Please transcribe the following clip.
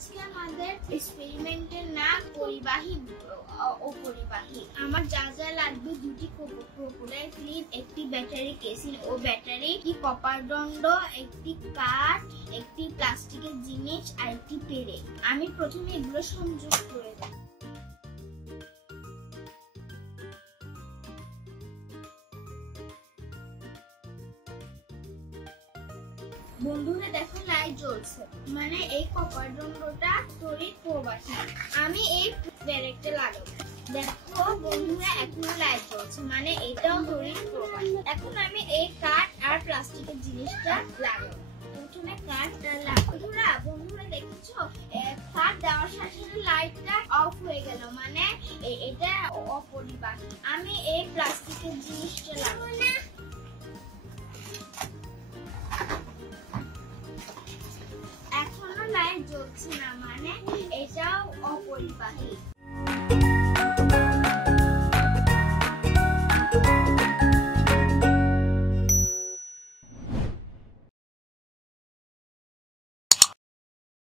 আজকে আমাদের এক্সপেরিমেন্টের নাম পরিবাহী অপরিবাহী। আমার যা যা লাগবে দুটি ক্রোকোডাইল ক্লিপ, একটি ব্যাটারি কেসিন ও ব্যাটারি, একটি কপার দণ্ড, একটি কাঠ, একটি প্লাস্টিকের জিনিস আর একটি পেরেক। আমি প্রথমে এগুলো সংযোগ করে দেব। বন্ধুরা দেখো লাইট জ্বলছে, মানে এই কপার দণ্ডটা তড়িৎ প্রবাহী। আমি এই পেরেকটা লাগাবো। দেখো বন্ধুরা এখন লাইট জ্বলছে, মানে এটাও তড়িৎ প্রবাহী। এখন আমি এই কাঠ আর প্লাস্টিকের জিনিসটা লাগাবো। প্রথমে কাঠটা লাগাবো। বন্ধুরা দেখেছো কাঠ দেওয়ার সাথে সাথে লাইটটা অফ হয়ে গেল, মানে এটা অপরিবাহী। আমি এই প্লাস্টিকের জিনিসটা লাগাবো। এখনো লাইট জ্বলছে না, মানে এটাও অপরিবাহী।